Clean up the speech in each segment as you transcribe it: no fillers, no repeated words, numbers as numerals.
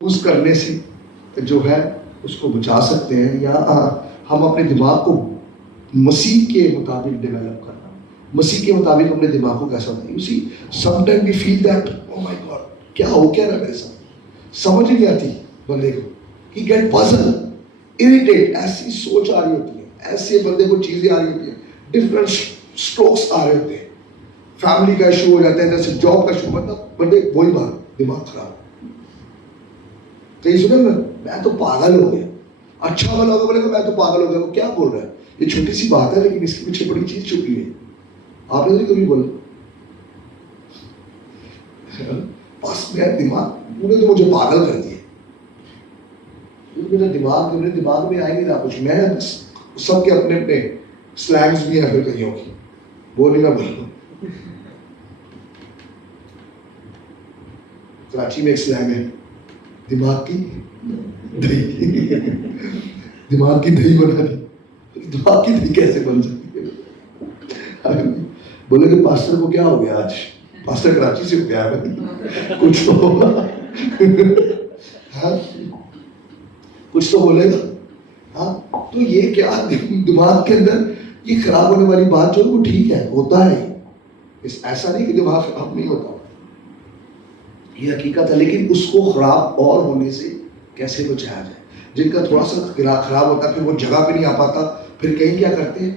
Use करने से जो है उसको बचा सकते हैं, या हम अपने दिमाग को मसीह के मुताबिक डेवलप करना। मसीह के मुताबिक अपने दिमाग को कैसा होता है, you see sometime we feel that oh my god क्या हो क्या रहा है मेरे साथ, समझ नहीं आती बंदे को, ही गेट पजल, इरिटेट, ऐसी सोच आ रही होती है, ऐसे बंदे को चीजें आ रही होती है, डिफरेंट स्ट्रोक्स आ रहे होते हैं, फैमिली का इशू हो जाता है, जैसे जॉब का इशू, मतलब बंदे वही बात, दिमाग खराब। तो ये सुने मैं तो पागल हो गया, अच्छा वाला होगा बोलेगा मैं तो पागल हो गया, वो क्या बोल रहा है, ये छोटी सी बात है लेकिन इसके पीछे बड़ी चीज छुपी है। आपने तो कभी बोला बस मेरा दिमाग पूरे तो मुझे पागल कर दिया, मेरा दिमाग मेरे दिमाग में आ ही नहीं रहा कुछ, मैं सबके अपने अपने स्लैंग्स भी हैं फिर कईयों की, वो नहीं मैं बोलूँ। कराची में एक स्लैंग है, दिमाग की दही दिमाग की दही बना दी, दिमाग की दही कैसे बन सकती है? बोले कि पास्टर को क्या हो गया आज, पास्टर कराची से हो गया है कुछ तो होगा हाँ कुछ तो बोलेगा। हाँ तो ये क्या दिमाग के अंदर ये खराब होने वाली बात जो वो ठीक है, होता है, इस ऐसा नहीं कि दिमाग खराब नहीं होता, ये हकीकत है, लेकिन उसको खराब और होने से कैसे बचाया जाए। जिनका थोड़ा सा खराब होता है फिर वो जगह पे नहीं आ पाता, फिर कहीं क्या करते हैं,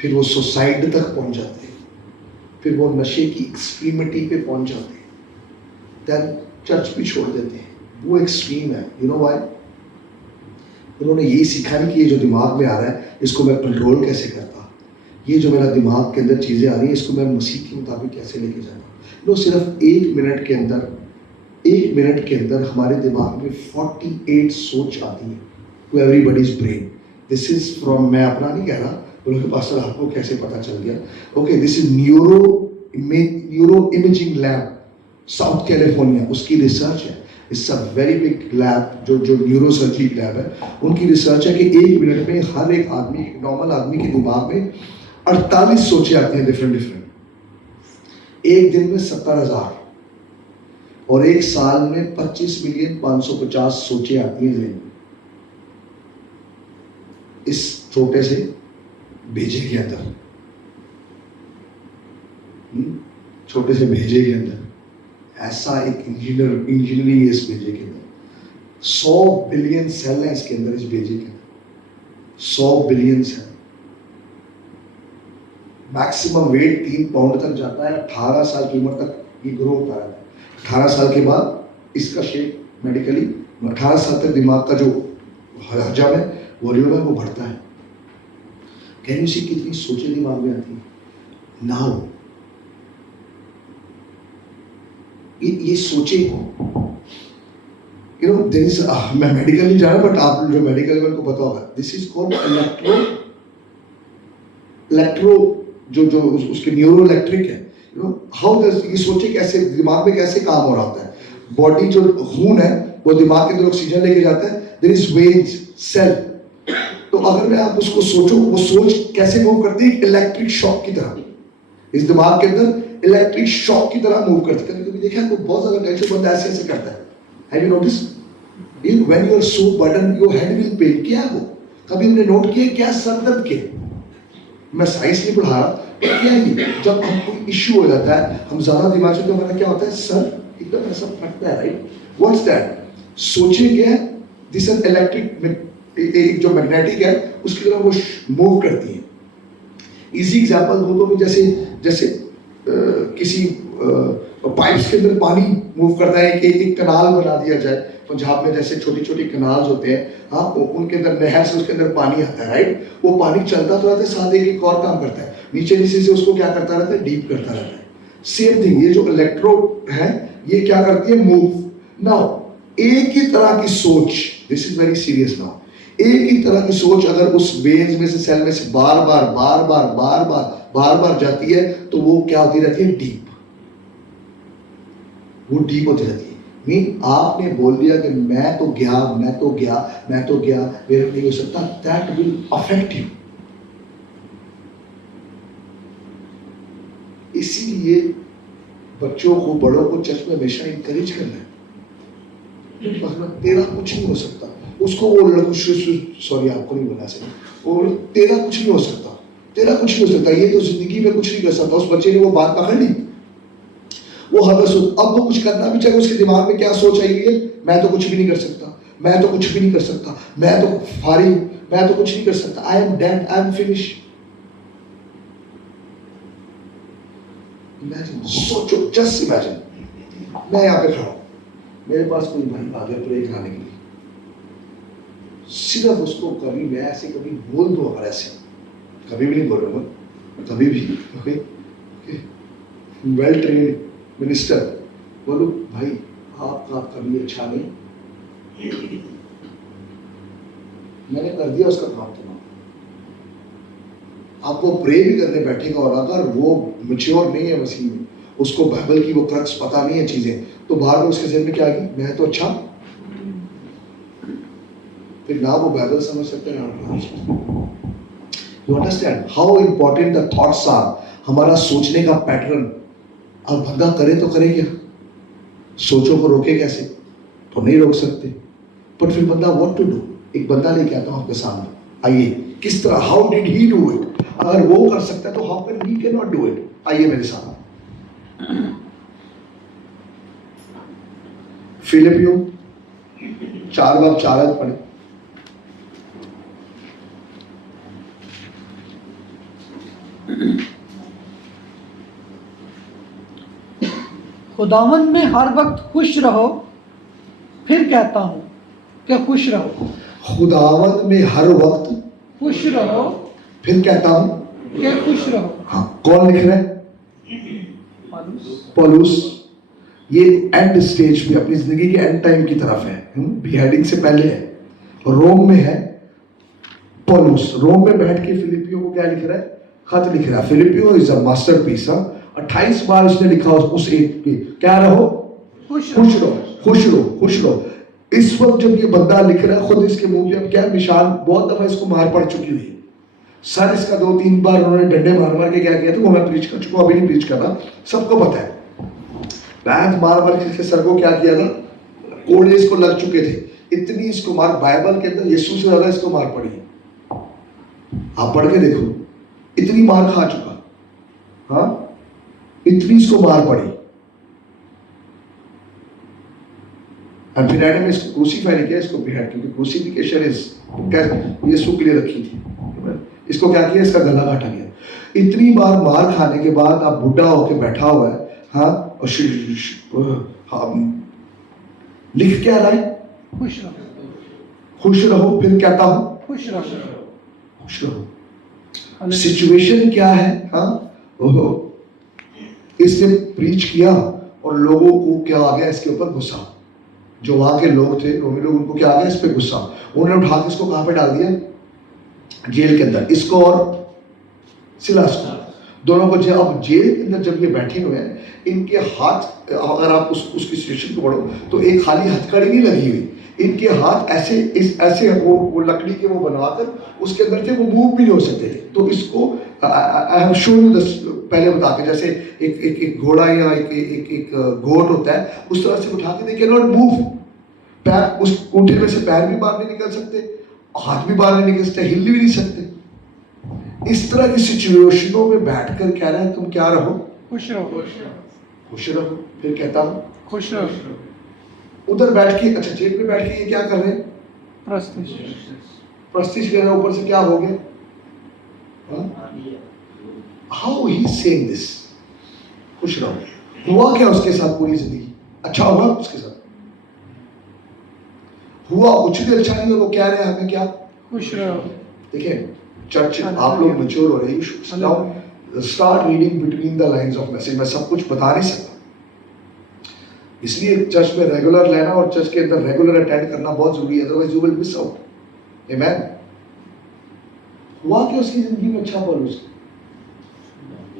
फिर वो सुसाइड तक पहुंच जाते हैं, फिर वो नशे की एक्सट्रीमिटी पे पहुंच जाते हैं, देन चर्च भी छोड़ देते हैं। वो एक्सट्रीम है, यू नो व्हाई? उन्होंने यही सीखा नहीं कि ये जो दिमाग में आ रहा है इसको मैं कंट्रोल कैसे करता, ये जो मेरा दिमाग के अंदर चीज़ें आ रही हैं इसको मैं मसीह के मुताबिक कैसे लेके जाता। नो सिर्फ एक मिनट के अंदर हमारे दिमाग में 48 सोच आती है to everybody's brain. This is from, मैं अपना नहीं कह रहा, उनके पास आपको कैसे पता चल गया, okay, this is neuro imaging lab south California, उसकी रिसर्च है, it's a very big lab, जो न्यूरो सर्जरी लैब है, उनकी रिसर्च है कि एक मिनट में हर एक आदमी, नॉर्मल आदमी के दिमाग में 48 सोचे आती हैं डिफरेंट, एक दिन में 70,000 और एक साल में 25,550,000 सोचे आती हैं इस छोटे से भेजे के अंदर, छोटे से भेजे के अंदर। ऐसा एक इंजीनियरिंग है इस भेजे के अंदर, 100 बिलियन सेल है इसके अंदर, इस भेजे के अंदर 100 billion sale, maximum weight 3 pound तक जाता है, 18 साल की उम्र तक ये ग्रो होता रहता है, 18 साल के बाद इसका शेप मेडिकली 18 साल तक दिमाग का जो हजम है, वॉल्यूम है, वो बढ़ता है। कैन यू सी कितनी सोचें दिमाग में आती है नाउ, ये सोचे, यू नो देयर इज, मैं मेडिकल नहीं जा रहा बट आप जो मेडिकल में को पता होगा, दिस इज कॉल्ड इलेक्ट्रो जो उसके न्यूरो इलेक्ट्रिक है, यू नो हाउ डज, ये सोचे कैसे दिमाग में कैसे काम हो रहा होता है, बॉडी जो खून है वो दिमाग के अंदर ऑक्सीजन लेके जाता है, देयर इज वेन्स सेल, तो अगर मैं आप उसको सोचो, वो सोच कैसे मूव करती है, इलेक्ट्रिक शॉक की तरह, इस दिमाग के अंदर इलेक्ट्रिक शॉक की तरह मूव करती है। कभी देखा है बहुत ज्यादा टेंशन बंदा ऐसे ऐसे करता है, have you notice, when you are so burden your head will pain, क्या है वो, कभी हमने नोट किया क्या सर दर्द के, मैं साइंस नहीं पढ़ा रहा, क्या है जब हम कोई इश्यू हो जाता है, हम ज्यादा दिमाग से, तो हमारा क्या होता है, सर एकदम ऐसा फटता है, राइट, व्हाट्स दैट, सोचे क्या है, दिस इज इलेक्ट्रिक, एक जो मैग्नेटिक है उसकी तरह वो मूव करती है। इजी एग्जांपल हो तो भी जैसे किसी पाइप्स के अंदर पानी मूव करता है कि एक कनाल बना दिया जाए, पंजाब में जैसे छोटी छोटी कनाल्स होते हैं, हाँ उनके अंदर नहर से उसके अंदर पानी आता है, राइट, वो पानी चलता तो रहता है, साथ एक और काम करता है, नीचे नीचे से उसको क्या करता रहता है, डीप करता रहता है। सेम थिंग, ये जो इलेक्ट्रोड है ये क्या करती है, मूव। नाउ एक ही तरह की सोच, this is very serious now, एक ही तरह की सोच अगर उस वेन्स में से, सेल में से बार बार जाती है, तो वो क्या होती रहती है, डीप, वो डीप होती रहती है। मीन आपने बोल दिया कि मैं तो गया, मेरे नहीं हो सकता, दैट विल अफेक्ट यू। इसीलिए बच्चों को, बड़ों को चर्च में हमेशा इंकरेज करना है, तेरा कुछ नहीं हो सकता। उसको वो लड़का, सॉरी आपको नहीं बना सकता, वो तेरा कुछ नहीं हो सकता, तेरा कुछ नहीं हो सकता, ये तो जिंदगी में कुछ नहीं कर सकता। उस बच्चे ने वो बात पकड़ ली, वो हर सोच, अब वो कुछ करना भी चाहे, उसके दिमाग में क्या सोच आई है, मैं तो कुछ भी नहीं कर सकता, मैं तो कुछ भी नहीं कर सकता, मैं तो फारिग, मैं तो कुछ नहीं कर सकता, I am dead, I am finish. Imagine, सोचो, जस्ट इमेजिन, मैं यहाँ पे खड़ा हूं, मेरे पास कोई भाई आ गया प्रे कराने के लिए, सिर्फ उसको कभी मैं ऐसे कभी बोल दूं, अगर ऐसे कभी भी नहीं बोल रहा हूँ, कभी भी, ओके, वेल ट्रेन्ड मिनिस्टर, बोलो भाई आपका कभी अच्छा नहीं, मैंने कर दिया उसका काम तमाम। आप वो प्रे भी करने बैठेगा और अगर वो मैच्योर नहीं है मसीह में, उसको बाइबल की वो क्रक्स पता नहीं है चीजें, तो बाहर में उसके ज़हन में क्या आएगी, मैं तो अच्छा, फिर ना वो बाइबल समझ सकते हैं ना। You understand how important the thoughts are, हमारा सोचने का पैटर्न। अब बंदा करे तो करे क्या, सोचो को रोके कैसे, तो नहीं रोक सकते, पर फिर बंदा व्हाट टू डू। एक बंदा लेके आता हूं आपके सामने, आइए, किस तरह, how did he do it, अगर वो कर सकता है तो how can we can not do it. आइए मेरे सामने, फिलिपियों 4:4 पढ़े। खुदावंद में हर वक्त खुश रहो, फिर कहता हूं कि खुश रहो। खुदावंद में हर वक्त खुश रहो, फिर कहता हूं कि खुश रहो। हाँ, कौन लिख रहा है, पौलुस। पौलुस। ये एंड स्टेज पे, अपनी जिंदगी के एंड टाइम की तरफ है, बिहेडिंग से पहले है, रोम में है पौलुस। रोम में बैठ के फिलिपियों को क्या लिख रहा है, खत लिख रहा है। फिलिपियो इज अ मास्टरपीस। 28 बार उसने लिखा उस एक पे, क्या रहो, खुश रहो, खुश रहो, खुश रहो। इस वक्त जब ये बंदा लिख रहा है, खुद इसके मुंह पे अब क्या निशान, बहुत दफा इसको मार पड़ चुकी हुई है, सर इसका 2-3 बार उन्होंने डंडे मार मार के क्या किया था, वो मैं प्रीच कर चुका, अभी नहीं प्रीच कर रहा, सबको पता है। बैग मार मार के इसके सर को क्या किया था, कोड़े इसको लग चुके थे, इतनी इसको मार, बाइबल के अंदर यीशु से ज्यादा इसको मार पड़ी, आप पढ़ के देखो, इतनी मार खा चुका, हाँ, इतनी इसको मार पड़ी। और फिर ने इसको क्रूसीफाई नहीं किया, इसको बिहार, क्योंकि क्रूसिफिकेशन इज यीशु के लिए रखी थी, इसको क्या किया, इसका गला काटा गया। इतनी बार मार खाने के बाद अब बुढ़ा होके बैठा हुआ है, हाँ, और लिख क्या रहा है, खुश रहो, खुश रहो, फिर कहता हूं खुश रहो, खुश रहो। सिचुएशन क्या है, हाँ, इसने प्रीच किया और लोगों को क्या आ गया इसके ऊपर, गुस्सा। जो वहां के लोग थे, रोमी लोग, उनको क्या आ गया इस पे गुस्सा। उन्होंने उठा के इसको कहां पे डाल दिया, जेल के अंदर, इसको और सिलास को, दोनों को। अब जेल के अंदर जब ये बैठे हुए हैं, इनके हाथ, अगर आप उसकी सिचुएशन को पढ़ो तो एक खाली हथकड़ी नहीं लगी हुई, इनके हाथ ऐसे ऐसे वो लकड़ी के वो बनवाकर उसके अंदर थे, वो मूव भी नहीं हो सकते थे। तो इसको आई हैव शोन यू पहले बता के, जैसे एक घोड़ा या एक गोट होता है, उस तरह से उठा के, दे कैन नॉट मूव, पैर उस ऊँटे में से पैर भी बाहर नहीं निकल सकते, हाथ भी बाहर नहीं निकल सकते, हिल भी नहीं सकते। इस तरह की सिचुएशनों में बैठकर कह रहा है, तुम क्या रहो, खुश रहो, खुश रहो, फिर कहता हूं खुश रहो। उधर बैठ के, अच्छा, जेल में बैठ के ये क्या कर रहे हैं, प्रस्तिश ले रहे हैं, ऊपर से क्या हो गया, हाउ ही सेइंग दिस, खुश रहो। हुआ क्या उसके साथ पूरी जिंदगी, अच्छा हुआ उसके साथ, हुआ कुछ भी अच्छा नहीं, और वो कह रहे हैं हमें क्या, खुश रहो। देखिए चर्च, आप लोग मैच्योर हो रहे हैं, you should now start reading between the lines of message. मैं सब कुछ बता नहीं सकता, इसलिए चर्च में रेगुलर लेना और चर्च के अंदर रेगुलर अटेंड करना बहुत जरूरी है, otherwise you will miss out. Amen. हुआ कि उसकी जिंदगी में अच्छा,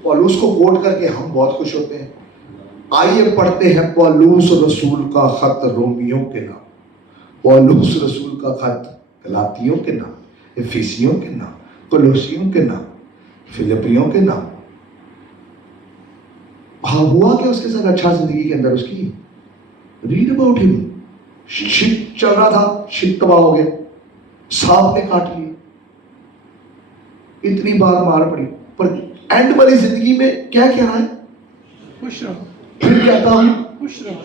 पौलुस को कोट करके हम बहुत खुश होते हैं। आइए पढ़ते हैं पौलुस रसूल का खत रोमियों के नाम, पौलुस रसूल का खत गलातियों के नाम, इफिसियों के नाम, कोलोसियों के नाम, फिलिपियों के नाम। हाँ, हुआ क्या उसके साथ अच्छा जिंदगी के अंदर उसकी, रीड अबाउट हिम, शिप चल रहा था, शिप तबाह हो गया, सांप ने काट लिया, इतनी बार मार पड़ी, पर एंड वाली जिंदगी में क्या क्या है? खुश रहो, फिर कहता हूं खुश रहो।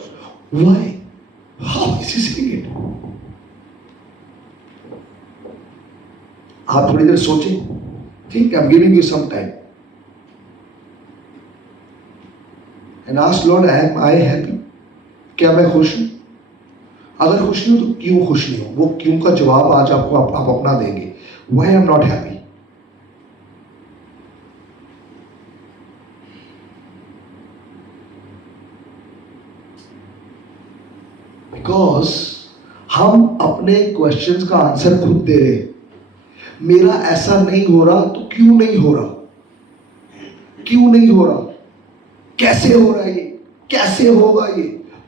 why? How is he saying it? आप थोड़ी देर सोचें, think I'm giving you some time and ask Lord, am I happy? क्या मैं खुश हूं? अगर खुश नहीं हूं तो क्यों खुश नहीं हूं? वो क्यों का जवाब आज आपको आप अपना देंगे। Why I'm not happy? Because हम अपने क्वेश्चंस का आंसर खुद दे रहे हैं। मेरा ऐसा नहीं हो रहा तो क्यों नहीं हो रहा? क्यों नहीं हो रहा? कैसे हो रहा है ये? कैसे होगा ये?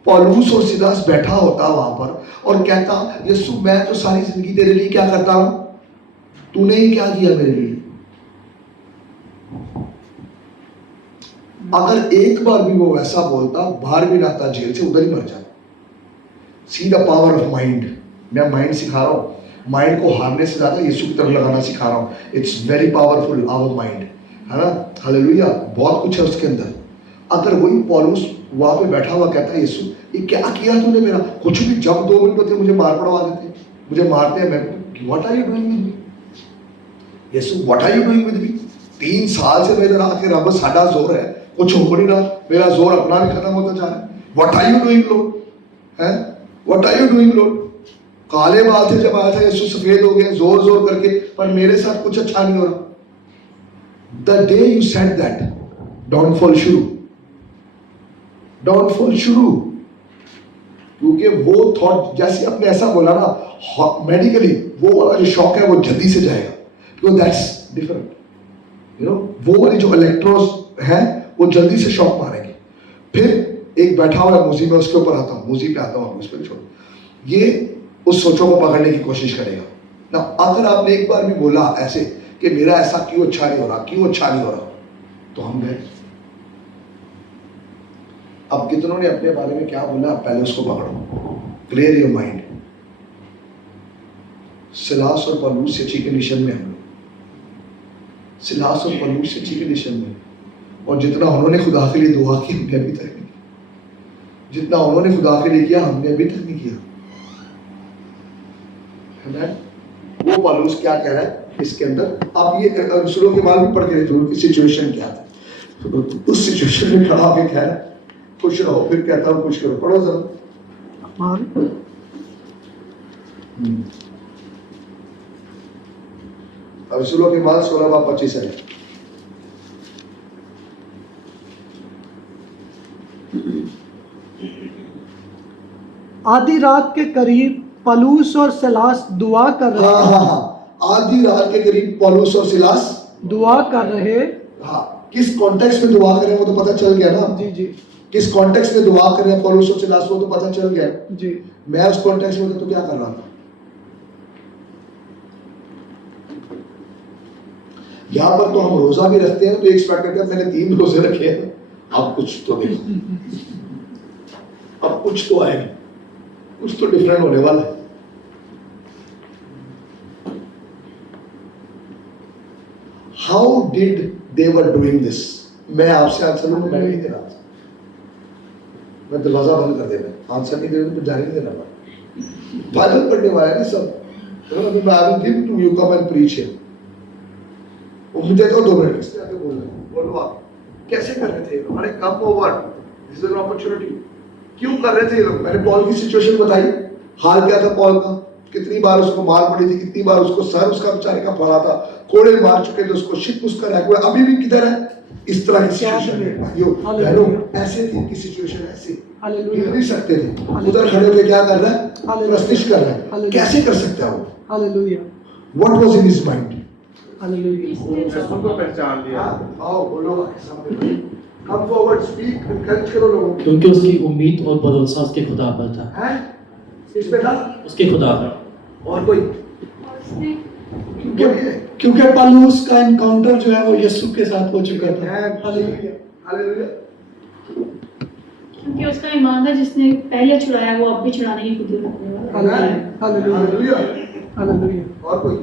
पौलुस और सिलास बैठा होता वहां पर और कहता, यीशु मैं तो सारी जिंदगी तेरे लिए क्या करता हूं, तूने ही क्या किया मेरे लिए? अगर एक बार भी वो ऐसा बोलता, बाहर भी ना आता जेल से, उधर ही मर जाता। See the power of mind. मैं माइंड सिखा रहा हूँ, माइंड को हारने से ज्यादा यीशु की तरफ लगाना सिखा रहा हूँ। It's very powerful our mind, है ना? हालेलुया, बहुत कुछ है उसके अंदर। अगर वही पौलुस वहां पे बैठा हुआ कहता है, यीशु ये क्या किया तूने मेरा? कुछ भी, जब 2 मिनट होते मुझे मार पड़वा देते, मुझे मारते हैं, मैं what are you doing with me? यीशु what are you doing with me? 3 साल से मैं इधर आके रब साडा जोर है, कुछ हो नहीं रहा, मेरा जोर अपना भी खत्म होता जा रहा है। What are you doing Lord? हैं? What are you doing Lord? काले बाल से जब आया था यीशु सफेद हो गया जोर जोर करके, पर मेरे साथ कुछ अच्छा नहीं हो रहा। The day you said that, downfall शुरू, डाउनफॉल शुरू। क्योंकि वो थॉट, जैसे आपने ऐसा बोला ना मेडिकली, वो वाला जो शॉक है वो जल्दी से जाएगा, because that's different, you know. वो वाली जो इलेक्ट्रोस है वो जल्दी से शॉक मारेंगे। फिर एक बैठा हुआ है मूजी में, उसके ऊपर आता हूँ, मूजी पे आता हूँ, उस पर छोड़, ये उस सोचों को पकड़ने की कोशिश करेगा ना। अगर आपने एक बार भी बोला ऐसे कि मेरा ऐसा क्यों अच्छा नहीं हो रहा, क्यों अच्छा नहीं हो रहा, तो हम गए। अब कितनों ने अपने बारे में क्या बोला, पहले उसको पकड़ो, क्लियर योर माइंड। सिलास और पौलुस से अच्छी कंडीशन में हम लोग, सिलास और पौलुस से अच्छी कंडीशन में, और जितना उन्होंने खुदा के लिए दुआ की हमने अभी तक नहीं की, जितना उन्होंने खुदा के लिए किया हमने अभी तक नहीं किया। वो पौलुस क्या कह रहा है इसके अंदर? आप ये रसूलों के बारे में पढ़ के देखो उनकी सिचुएशन क्या था। तो उस सिचुएशन में खड़ा होकर कह रहा है खुश रहो, फिर कहता हूँ खुश करो। पढ़ो जरा। रसूलों के बाद 16-25 है। आधी रात के करीब पौलुस और सिलास दुआ कर रहे। हाँ, आधी रात के करीब पौलुस और सिलास दुआ कर रहे। हाँ, किस कॉन्टेक्स्ट में दुआ कर रहे हैं वो तो पता चल गया ना। जी जी। किस कॉन्टेक्स्ट में दुआ कर रहे हैं पौलुस और सिलास, वो तो पता चल गया जी। मैं उस कॉन्टेक्स्ट में तो क्या कर रहा था? यहाँ पर तो हम रोजा भी रखते हैं, तो एक्सपेक्ट करते हैं मैंने 3 रोजे रखे हैं, अब कुछ तो देखो, अब कुछ तो आएगा, कुछ तो डिफरेंट होने वाला है। How did they were doing this? मैं आपसे आंसर लूंगा, मैं नहीं दे रहा था, मैं दरवाजा बंद कर देना, आंसर नहीं दे तो जाने नहीं देना। बाइबल पढ़ने वाला है ना सब, तो मैं Bible give to you, come and preach him. वो मुझे तो 2 मिनट इससे आगे बोलो आप कैसे कर रहे थे? अरे come over, this is an opportunity. क्यों कर रहे थे ये लोग? मैंने पॉल की सिचुएशन बताई, हाल क्या था पॉल का, कितनी बार उसको मार पड़ी थी, कितनी बार उसको सर उसका बेचारे का पड़ा था, कोड़े मार चुके थे उसको, शिप उसका रह गया, अभी भी किधर है? इस तरह की सिचुएशन में ऐसे थी कि सिचुएशन ऐसे हिल नहीं सकते थे, उधर खड़े होकर क्या कर रहा है? प्रस्तिश कर रहा है। कैसे कर सकता है वो? Hallelujah. What was in his mind? Hallelujah. को पहचान लिया। आओ बोलो, कम फॉरवर्ड, स्पीक, एनकरेज करो लोगों को। क्योंकि उसकी उम्मीद और भरोसा उसके खुदा पर था। हैं? इस पे था उसके खुदा पर। और कोई? क्योंकि पौलुस का एनकाउंटर जो है वो यीशु के साथ हो चुका था। Hallelujah, hallelujah. क्योंकि उसका ईमान था जिसने पहले छुड़ाया वो अब भी छुड़ाने की खुद रखने वाला है। Hallelujah hallelujah. हालेलुया और कोई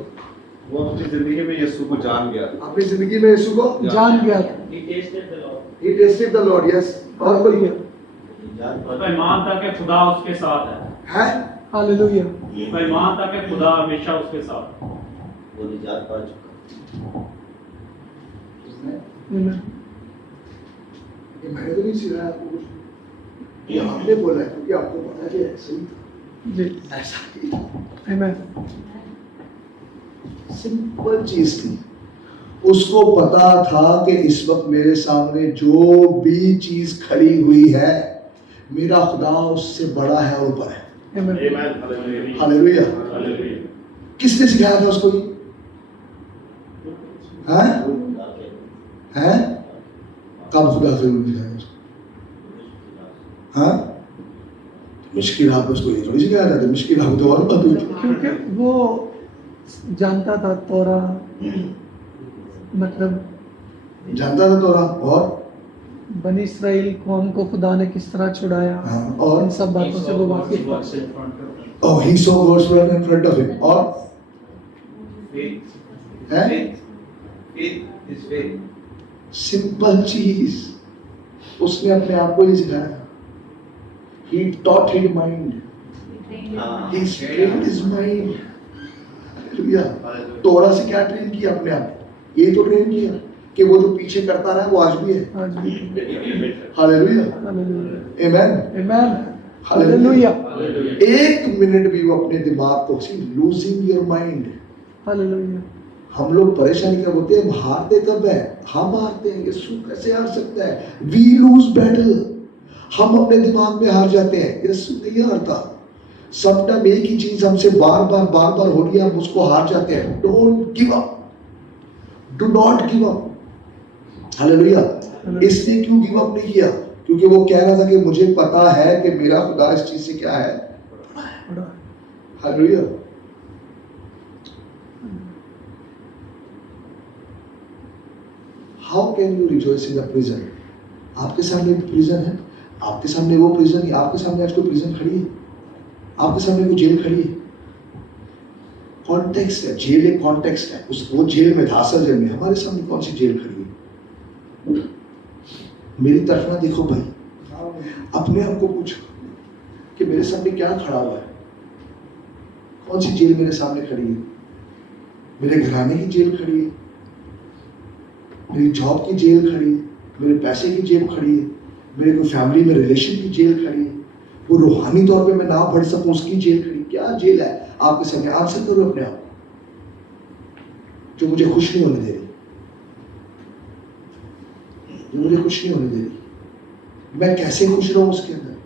वो अपनी जिंदगी में यीशु को जान गया। अपनी जिंदगी में यीशु को जान गया था He tasted the Lord. he tasted the Lord, yes। और कोई उसका ईमान था कि खुदा उसके साथ है। है? हालेलुया उसका ईमान था कि खुदा हमेशा उसके साथ है। वो निजात पा चुका। आमीन ये मैंने तो नहीं सिखाया आपको कुछ, ये हमने बोला है क्योंकि आपको पता है कि ऐसा ही था, जी ऐसा ही था। आमीन सिंपल चीज थी, उसको पता था कि इस वक्त मेरे सामने जो भी चीज खड़ी हुई है मेरा खुदा उससे बड़ा है और ऊपर है। आमीन हालेलुया। हालेलुया। किसने सिखाया था उसको ये? हैं? हैं? कब खुदा से सिखाया उसको? हाँ? मुश्किल आप उसको ये थोड़ी सिखाया था, मुश्किल आप तो और बात हुई थी। क्योंकि वो जानता था तोरा मतलब जानता था तोरा और बनी इसराइल कौम को खुदा ने किस तरह छुड़ाया हाँ, और इन सब बातों से वो वाकिफ था। Works in front of him. oh he saw God's word in front of him और है? सिंपल चीज उसने अपने आप को ही सिखाया। He taught his mind. He trained his mind. Hallelujah. तोरा से क्या ट्रेन किया अपने आप? यही तो ट्रेन किया कि वो जो पीछे करता रहा वो आज भी है। आज भी हालेलुया। Hallelujah amen. आमीन हालेलुया एक मिनट भी वो अपने दिमाग को लूजिंग योर माइंड। हालेलुया हम लोग परेशानी कब होते हैं? हम हारते कब है? हम हारते हैं। यीशु कैसे हार सकता है? We lose battle. हम अपने दिमाग में हार जाते हैं, यीशु नहीं हारता। समटाइम एक ही चीज हमसे बार बार हो रही है, हम उसको हार जाते हैं। Don't give up, do not give up. Hallelujah. इसने क्यों गिव अप नहीं किया? क्योंकि वो कह रहा था कि मुझे पता है कि मेरा खुदा इस चीज से क्या है। Hallelujah. How can you rejoice in a prison? आपके सामने प्रिजन है, आपके सामने वो प्रिजन है, आपके सामने आज कोई प्रिजन खड़ी है, आपके सामने कोई जेल खड़ी है। कॉन्टेक्स्ट है, जेल एक कॉन्टेक्स्ट है। उस वो जेल में था, असल जेल में। हमारे सामने कौन सी जेल खड़ी है? मेरी तरफ ना देखो भाई, अपने आप को पूछो कि मेरे सामने क्या खड़ा हुआ है। कौन सी जेल मेरे सामने खड़ी है? मेरे घराने की जेल खड़ी है, मेरी जॉब की जेल खड़ी है, मेरे पैसे की जेल खड़ी है, मेरे कोई फैमिली में रिलेशन की जेल खड़ी है, वो रूहानी तौर पे मैं ना पढ़ सकूं उसकी जेल खड़ी। क्या जेल है आपके सामने? आंसर करो अपने आप, जो मुझे खुश नहीं होने दे रही, जो मुझे खुश नहीं होने दे रही। मैं कैसे खुश रहूं उसके अंदर?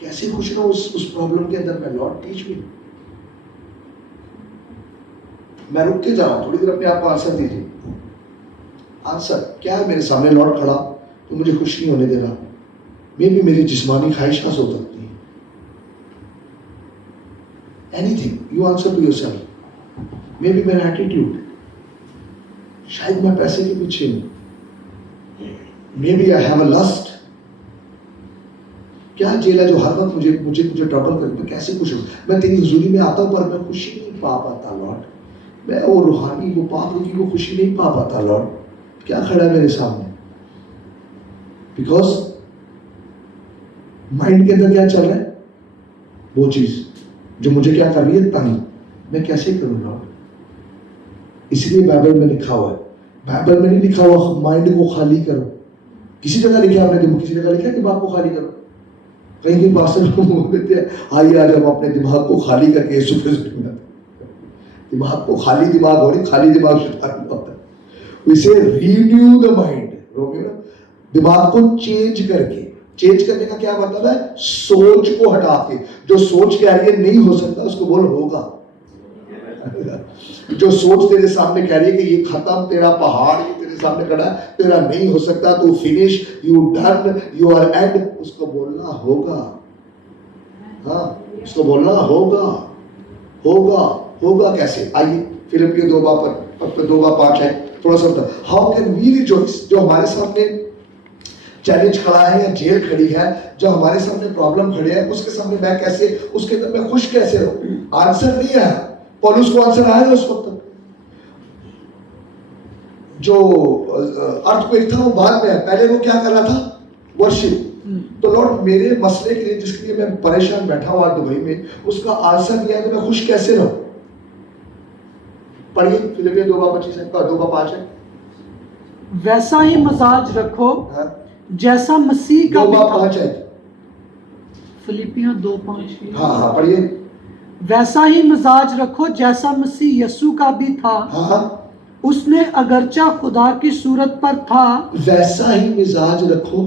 कैसे खुश रहूं उस प्रॉब्लम के अंदर? मैं लॉर्ड टीच मी। मैं रुक के जा रहा हूं, थोड़ी देर अपने आप को आंसर दीजिए। आंसर क्या है? मेरे सामने लॉर्ड खड़ा तो मुझे खुश नहीं होने दे रहा। मे भी मेरी जिस्मानी ख्वाहिशात हो सकती है। Anything, you answer to yourself. Maybe मेरा एटीट्यूड, शायद मैं पैसे के पीछे हूं। Maybe I have a lust. क्या जेल है जो हर वक्त मुझे मुझे मुझे ट्रबल करे? मैं कैसे खुश हूं? मैं तेरी हुजूरी में आता हूं पर मैं खुशी नहीं पा पाता लॉर्ड। मैं वो रूहानी, वो पाप रूपी वो खुशी नहीं पा पाता लॉर्ड। क्या खड़ा है मेरे सामने? बिकॉज माइंड के अंदर क्या चल रहा है? वो चीज जो मुझे क्या कर रही है, तंग। मैं कैसे करूं लॉर्ड? इसलिए बाइबल में लिखा हुआ है। बाइबल में नहीं लिखा हुआ माइंड को खाली करो। किसी जगह लिखा है आपने, किसी जगह लिखा है दिमाग को खाली करो। कहीं कहीं पास्टर बोल देते हैं, आइए आज हम अपने दिमाग को खाली करके यीशु के दिमाग को खाली दिमाग हो रही, खाली दिमाग शैतान होता है। इसे रिन्यू द माइंड, दिमाग को चेंज करके। चेंज करने का क्या मतलब है? सोच को हटा के। जो सोच कह रही है नहीं हो सकता, उसको बोल होगा। जो सोच तेरे सामने कह रही है कि ये खत्म, तेरा पहाड़ ये तेरे सामने खड़ा है, तेरा नहीं हो सकता, तू finish, you done, you are end, उसको बोलना होगा। हाँ, उसको बोलना होगा। होगा होगा कैसे? आइए फिलिपियों 2:5 है, थोड़ा सा बता। How can we rejoice? जो हमारे सामने चैलेंज खड़ा है या जेल खड़ी है, जो हमारे सामने प्रॉब्लम खड़े है, उसके सामने मैं कैसे, उसके अंदर मैं खुश कैसे रहूं? आंसर नहीं आया। पौलुस को आंसर आया उस वक्त तक। जो अर्थक्वेक था वो बाद में है, पहले वो क्या कर रहा था? वर्शिप। तो लॉर्ड मेरे मसले के लिए जिसके लिए मैं परेशान बैठा हुआ दुबई में, उसका आंसर दिया तो मैं खुश कैसे रहूं? पढ़िए फिलिपियों 2:25 है, 2:5 है। वैसा ही मजाज रखो हाँ? जैसा मसीह का भी था। 2:5 है। फिलिपियों 2:5। हाँ पढ़िए। वैसा ही मजाज रखो जैसा मसीह यीशु का भी था। हाँ, उसने अगरचा खुदा की सूरत पर था। वैसा ही मिजाज रखो।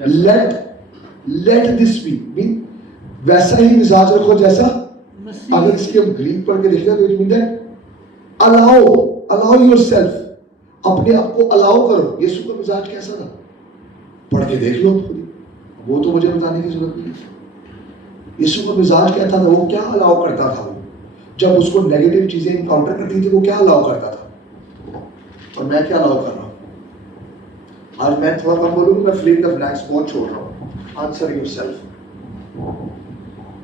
लेट दिस बी, वैसा ही मिजाज रखो जैसा। अगर इसकी हम ग्रीक पढ़ के देखें तो it mean that allow yourself, अपने आप को अलाउ करो। यीशु का मिजाज कैसा था? पढ़ के देख लो खुद ही, वो तो मुझे बताने की जरूरत नहीं है। यीशु का मिजाज क्या था? वो क्या अलाउ करता था? वो जब उसको नेगेटिव चीजें इनकाउंटर करती थी, वो क्या अलाउ करता था? और मैं क्या अलाउ कर रहा हूं? आज मैं थोड़ा कम बोलूंगा, मैं फिलिंग द ब्लैंक्स बहुत छोड़ रहा हूं। Answer yourself.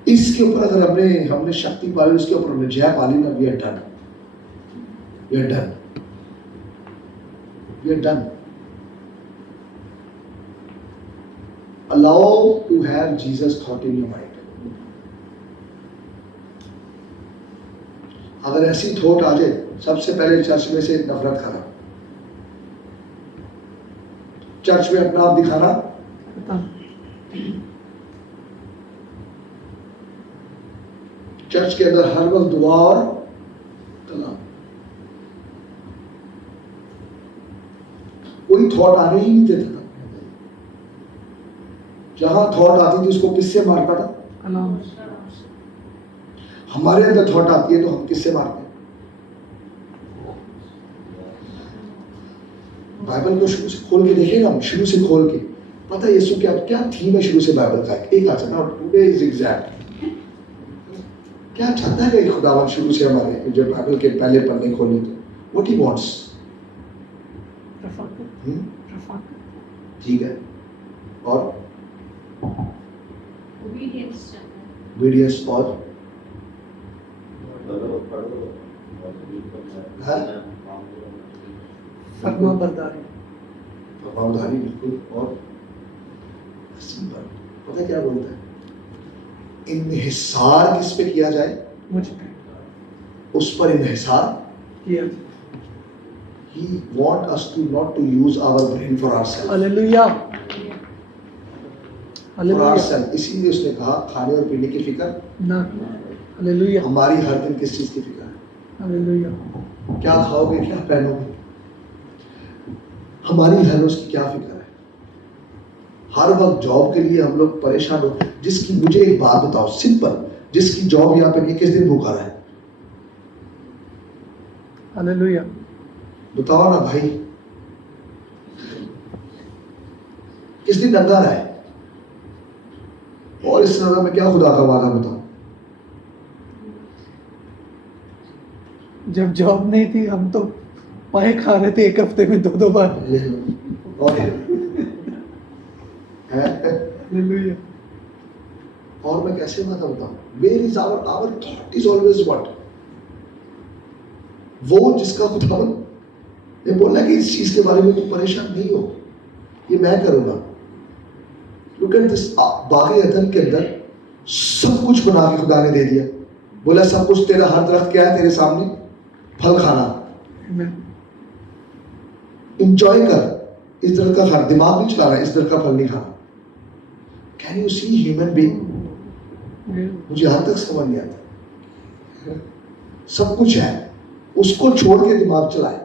इसके ऊपर अगर हमने शक्ति पाली, उसके ऊपर हमने जय पाली ना, we are done, we are done, we are done. Allow to have Jesus thought in your mind. अगर ऐसी थॉट आ जाए, सबसे पहले चर्च में से नफरत करना, चर्च में अपना आप दिखाना, चर्च के अंदर हर वक्त दुआ और कलाम, कोई थॉट आने ही नहीं देता था। जहां थॉट आती थी उसको किससे मारता था? कलाम। हमारे अंदर थॉट आती है तो हम किससे मारते हैं? बाइबल को शुरू से खोल के देखेगा, शुरू से खोल के पता है यीशु क्या थीम है शुरू से बाइबल का। एक आता ना टुडे इज एग्जैक्ट, क्या चाहता है खुदावन शुरू से हमारे जब बाइबल के पहले पन्ने खोले तो व्हाट ही वांट्स। ठीक है, और obedience और फरमाबरदारी, बिल्कुल। और पता क्या बोलता है? इन्हिसार किस पे किया जाए? मुझ पे, उस पर इन्हिसार किया। He want us to not to use our brain for ourselves. Hallelujah, For hallelujah. ourselves. इसीलिए उसने कहा खाने और पीने की फिक्र ना। हालेलुया, हमारी हर दिन किस चीज की फिक्र है? हालेलुया। क्या खाओगे, क्या पहनोगे, हमारी हर रोज की क्या फिक्र है? हर वक्त जॉब के लिए हम लोग परेशान हो। जिसकी, मुझे एक बात बताओ सिंपल, जिसकी जॉब यहाँ पे नहीं, किस दिन भूखा रहा है? हालेलुया। बताओ ना भाई, किस दिन नंगा रहा है? और इस तरह में क्या खुदा का वादा बताओ? जब जॉब नहीं थी हम तो पाए खा रहे थे एक हफ्ते में 2-2 बार। और है? हालेलुया। और मैं कैसे वादा बताऊं? Where is our thought is always what? वो जिसका खुदावन ने बोला कि इस चीज के बारे में तुम परेशान नहीं हो, ये मैं करूंगा। Look at this, बागी अदन के अंदर सब कुछ बना के खुदा ने दे दिया। बोला सब कुछ तेरा, हर दरख्त क्या है तेरे सामने? फल खाना, इंजॉय कर, इस दरख्त का खा, दिमाग नहीं चलाना, इस दरख्त का फल नहीं खाना। Can you see human being? मुझे यहां तक समझ नहीं आता। सब कुछ है, उसको छोड़ के दिमाग चलाए।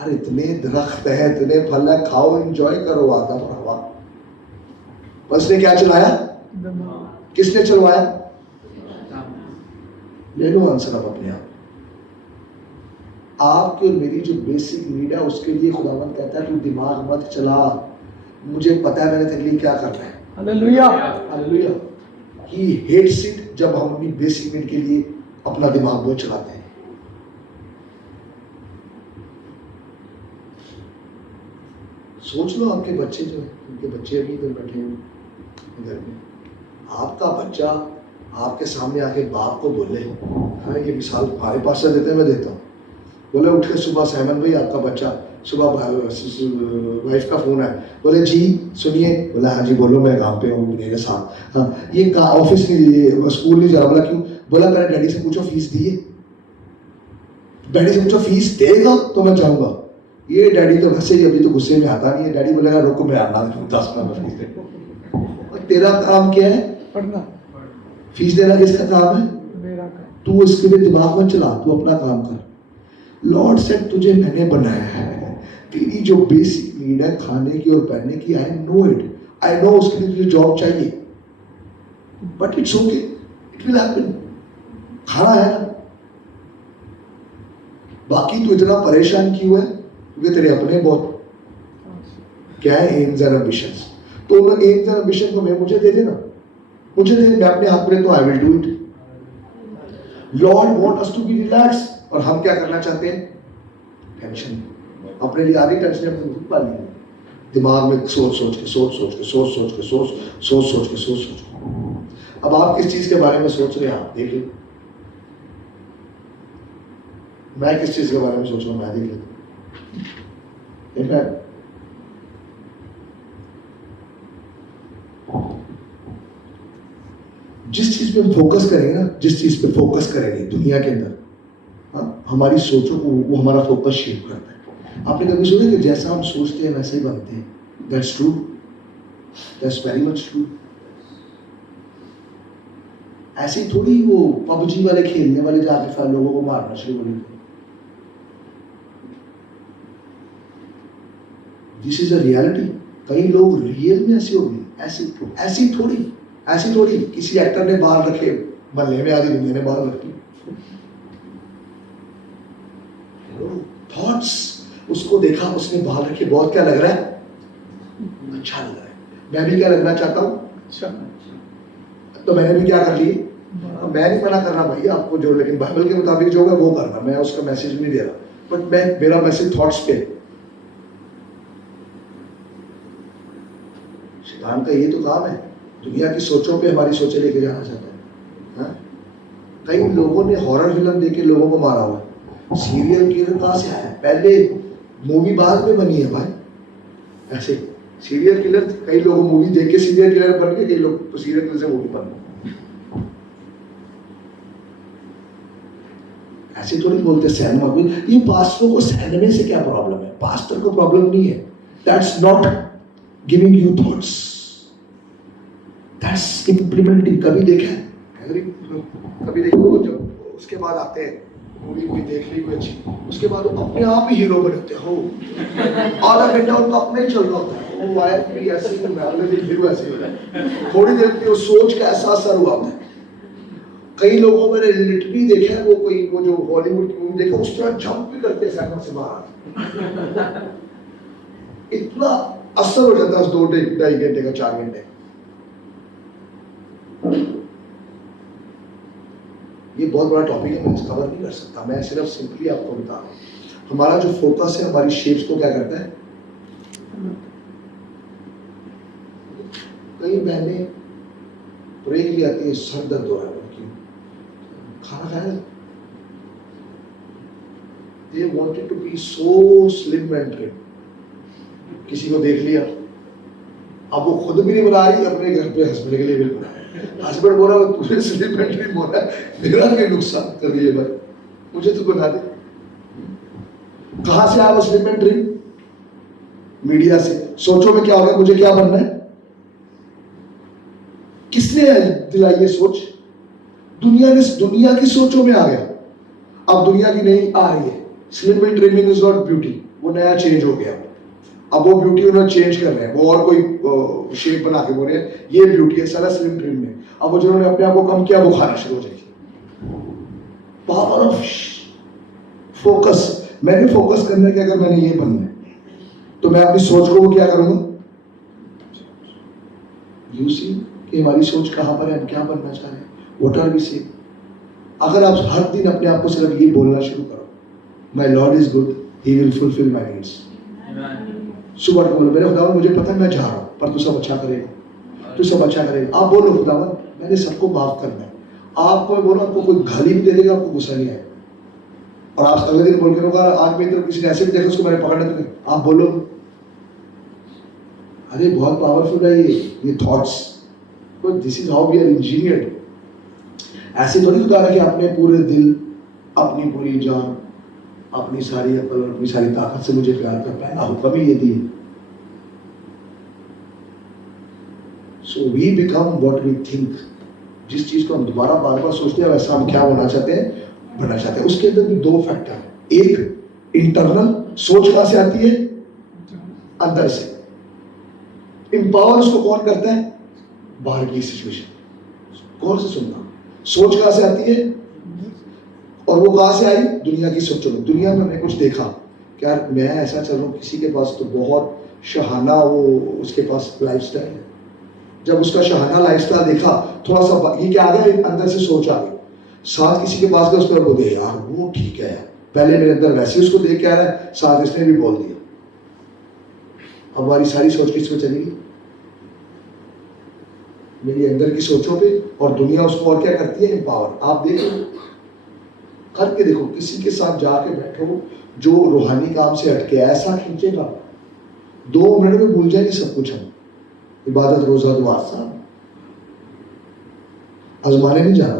यार इतने दरख्त है, इतने फल है, खाओ, एंजॉय करो, आदम और हवा। बस ने क्या चलाया? किसने चलवाया? ले लो आंसर अब अपने आप। आपकी और मेरी जो बेसिक नीड है उसके लिए खुदावंद कहता है तू दिमाग मत चला, मुझे पता है मैंने तेरे लिए क्या करना है। Hallelujah, hallelujah. He hates it जब हम अपनी बेसिक नीड के लिए अपना दिमाग बहुत चलाते हैं। सोच लो आपके बच्चे जो हैं, उनके बच्चे अभी इधर बैठे हैं घर में, आपका बच्चा आपके सामने आके बाप को बोले, हाँ ये मिसाल हमारे पास से देते हैं, मैं देता हूँ, बोले उठ के सुबह सहमन भाई आपका बच्चा सुबह वाइफ का फ़ोन है, बोले जी सुनिए, बोला हाँ जी बोलो मैं काम पे हूँ मेरे साथ, हाँ ये ऑफिस नहीं स्कूल नहीं जा रहा, बोला क्यों, बोला मेरे डैडी से पूछो फीस दिए, डैडी से पूछो फीस देगा तो मैं जाऊँगा, ये डैडी तो वैसे ही अभी तो गुस्से में आता नहीं है, डैडी बोलेगा रुको मैं आना 10 मिनट में फीस दे, और तेरा काम क्या है, पढ़ना, फीस देना किसका काम है, मेरा काम। तू इसके लिए दिमाग मत चला, तू अपना काम कर। लॉर्ड सेड तुझे मैंने बनाया है, तेरी जो बेसिक नीड है खाने की और पहनने की, I know it, I know उसके लिए तुझे जॉब चाहिए, but it's okay, it will happen, खाना है ना, बाकी तू इतना परेशान क्यों है, क्योंकि तेरे अपने बहुत क्या है एम्स एंड एम्बिशंस, तो उन एम्स एंड एम्बिशन को मैं मुझे दे देना, मुझे दे, मैं अपने हाथ में तो I will do it. Lord want us to be relax, और हम क्या करना चाहते हैं, टेंशन, अपने लिए आधी टेंशन अपनी खुद पाली है, दिमाग में सोच सोच के अब आप किस चीज के बारे में सोच रहे हैं, आप देख लो, मैं किस चीज के बारे में सोच रहा हूँ, मैं देख लेता हूँ। जिस चीज पे हम फोकस करेंगे ना, जिस चीज पे फोकस करेंगे दुनिया के अंदर, हाँ, हमारी सोचों को वो हमारा फोकस शेप करता है। आपने कभी सुना कि जैसा हम सोचते हैं वैसे ही बनते हैं, that's true, that's very much true. ऐसे थोड़ी वो पबजी वाले खेलने वाले जाके फिर लोगों को मारना शुरू कर देते, दिस इज अ रियलिटी। कई लोग रियल में ऐसे हो गए, ऐसी थोड़ी किसी एक्टर ने बाल रखे, मल्ले में आधी दुनिया ने बाल रखे, थॉट्स, उसको देखा उसने बाल रखे, बहुत क्या लग रहा है, अच्छा लग रहा है, मैं भी क्या लगना चाहता हूँ, अच्छा, तो मैंने भी क्या कर लिए, मैं नहीं मना कर रहा भाई आपको जो, लेकिन बाइबल के मुताबिक जो है वो करना, मैं उसका मैसेज नहीं दे रहा, बट मेरा मैसेज थॉट्स पे। शैतान का ये तो काम है, दुनिया की सोचों पे हमारी सोचें लेके जाना चाहता है, हाँ? कई लोगों ने हॉरर फिल्म देख के लोगों को मारा हुआ, सीरियल किलर कहाँ से आया, पहले मूवी बाद में बनी है भाई, ऐसे सीरियल किलर, कई लोग मूवी देख के सीरियल किलर बन गए, कई लोग सीरियल किलर से मूवी बन गए, ऐसे थोड़ी बोलते सहन मत, ये पास्टरों को सहने से क्या प्रॉब्लम है, पास्टर को प्रॉब्लम नहीं है, that's not giving you thoughts, that's implementing. कभी देखा है, कभी देखो जब उसके बाद आते हैं मूवी कोई देख ली कोई अच्छी, उसके बाद वो अपने आप ही हीरो बनते हो, आधा घंटा उनका अपने ही चल रहा होता है, वो वाइफ भी ऐसे ही, मैं अगले दिन फिर वैसे ही, थोड़ी देर में वो सोच का ऐसा असर हुआ होता है। कई लोगों में लिटरली देखा है, वो जो हॉलीवुड की मूवी देखा, उस तरह जंप भी करते हैं सैकड़ से बाहर, इतना असर हो जाता है उस 2-2.5 घंटे का, 4 घंटे। ये बहुत बड़ा टॉपिक है, मैं इसे कवर नहीं कर सकता, मैं सिर्फ सिंपली आपको बता रहा हूँ, हमारा जो फोकस है हमारी शेप्स को क्या करता है। कई बहनें प्रे के लिए आती है, सर दर्द हो रहा है, खाना खाया, they wanted to be so slim and trim, किसी को देख लिया, अब वो खुद भी नहीं बना रही, अपने घर पे हस्बैंड के लिए भी बना, हस्बैंड बोला तुझे स्लिम एंड ट्रिम बोला, मेरा क्या नुकसान कर दिए भाई, मुझे तो बना दे। कहां से आया वो स्लिम एंड ट्रिम, मीडिया से। सोचो में क्या होगा, मुझे क्या बनना है, किसने दिलाई ये सोच, दुनिया की सोचों में आ गया, अब दुनिया की नहीं आ रही है। Slim and trimming is not beauty, वो नया चेंज हो गया, अब वो ब्यूटी उन्होंने चेंज कर रहे हैं, वो और कोई शेप बना के बोल रहे हैं ये ब्यूटी है, सारा स्लिम ट्रिम में। अब वो जिन्होंने अपने आप को कम किया वो खाना शुरू हो जाएगी। पावर ऑफ फोकस, मैंने फोकस करना है कि अगर मैंने ये बनना है तो मैं अपनी सोच को क्या करूंगा, यू सी कि हमारी सोच कहां पर है, हम क्या बनना चाह रहे हैं, व्हाट आर वी सेइंग। अगर आप हर दिन अपने आप को सिर्फ ये बोलना शुरू करो, my Lord is good, he will fulfil my needs, सुबह को बोलो, मेरे खुदावन मुझे पता है मैं जा रहा हूँ, पर तू सब अच्छा करेगा, तू सब अच्छा करेगा। आप बोलो खुदावन मैंने सबको माफ करना है। आपको मैं बोलो, आपको कोई गाली भी दे देगा, आपको गुस्सा नहीं आएगा। और आप अगले दिन बोल के होगा, आज मेरी तरफ किसी ने ऐसे भी देखा, उसको मैंने पकड़ना तो नहीं। आप बोलो, अरे बहुत पावरफुल है ये थॉट्स। तो this is how we are engineered. ऐसे थोड़ी खुदा है कि अपने पूरे दिल, अपनी पूरी जान, अपनी सारी अकल और अपनी सारी ताकत से मुझे प्यार कर, पहला हुक्म ही ये दिए। So we become what we think. जिस चीज को हम दोबारा बार बार सोचते हैं, वैसा हम क्या होना चाहते हैं, बनना चाहते हैं। उसके अंदर भी दो फैक्टर है, एक इंटरनल, सोच कहां से आती है, अंदर से। इंपावर उसको कौन करता है, बाहर की सिचुएशन। कौन से सुनना, सोच कहां से आती है, और वो कहां से आई, दुनिया की सोचों में। दुनिया में हमने कुछ देखा कि यार मैं ऐसा चल रहा हूँ, किसी के पास तो बहुत शहाना वो उसके पास लाइफस्टाइल है। जब उसका शहाना लाइफस्टाइल देखा, थोड़ा सा ये क्या आ गया, अंदर से सोच आ गई। साथ किसी के पास गया, उसको बोल दिया यार वो ठीक है, पहले मेरे अंदर वैसे उसको देख के आ रहा है, साथ इसने भी बोल दिया। अब हमारी सारी सोच किस पे चलेगी, मेरी अंदर की सोचों पे, और दुनिया उसको और क्या करती है, एम्पावर। आप देखो, करके देखो, किसी के साथ जाके बैठो जो रूहानी काम से हटके, ऐसा खींचेगा 2 मिनट में भूल जाएंगे सब कुछ। हम इबादत, रोजा, दुआ सब आजमाने नहीं जाना,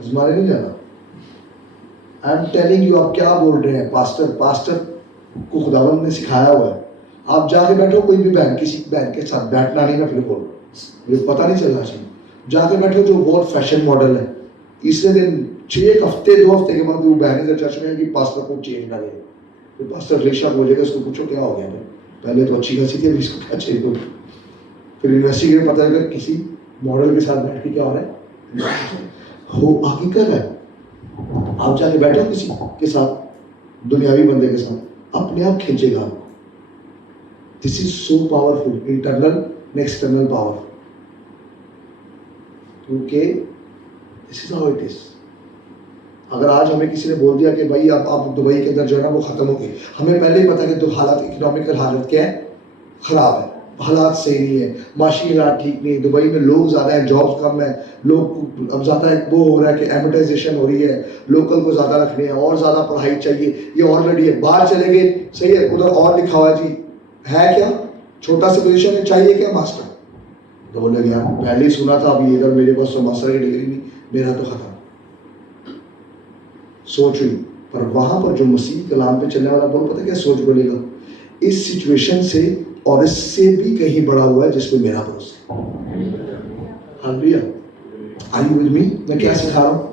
आजमाने नहीं जाना। I am telling you. आप क्या बोल रहे हैं, पास्टर को खुदावंद ने सिखाया हुआ है। आप जाके बैठो, कोई भी बहन, किसी बहन के साथ बैठना नहीं, मैं फिर बोल रहा हूँ, मुझे पता नहीं चलना चाहिए। जाके बैठो जो बहुत फैशन मॉडल है, तीसरे दिन 6 हफ्ते 2 हफ्ते के बाद वो बहन इधर चर्च में कि पास्टर को चेंज ना ले, तो पास्टर रेशा बोलेगा, उसको पूछो क्या हो गया भाई, पहले तो अच्छी खासी थी, अभी इसको क्या चाहिए। तो फिर यूनिवर्सिटी में पता लगा किसी मॉडल के साथ बैठ के क्या हो रहा है, हो हकीकत है। आप जाके बैठो किसी के साथ, दुनियावी बंदे के साथ, अपने आप खींचेगा। This is so powerful, internal and external power, क्योंकि this is how it is. अगर आज हमें किसी ने बोल दिया कि भाई आप दुबई के अंदर जो है ना वो खत्म हो गई, हमें पहले ही पता है कि तो हालात, इकोनॉमिकल हालत क्या है, खराब है, हालात सही नहीं है, माशी हालात ठीक नहीं है, दुबई में लोग ज़्यादा हैं, जॉब्स कम है, लोग अब ज़्यादा वो हो रहा है कि एडवर्टाइजेशन हो रही है, लोकल को ज़्यादा रखने हैं, और ज़्यादा पढ़ाई चाहिए, ये ऑलरेडी है, बाहर चले गए, सही है, उधर और लिखा हुआ है जी, है क्या छोटा सा पोजीशन है, चाहिए क्या मास्टर, तो बोले यार पहले ही सुना था, अभी इधर मेरे पास तो मास्टर की डिग्री नहीं, मेरा तो खत्म। सोच हुई, पर वहां पर जो मसीह कलाम पे चलने वाला बोल, पता क्या सोच बोलेगा, इस सिचुएशन से और इससे भी कहीं बड़ा हुआ है जिसमें मेरा भरोसा है। Hallelujah, are you with me? मैं क्या सिखा रहा हूं,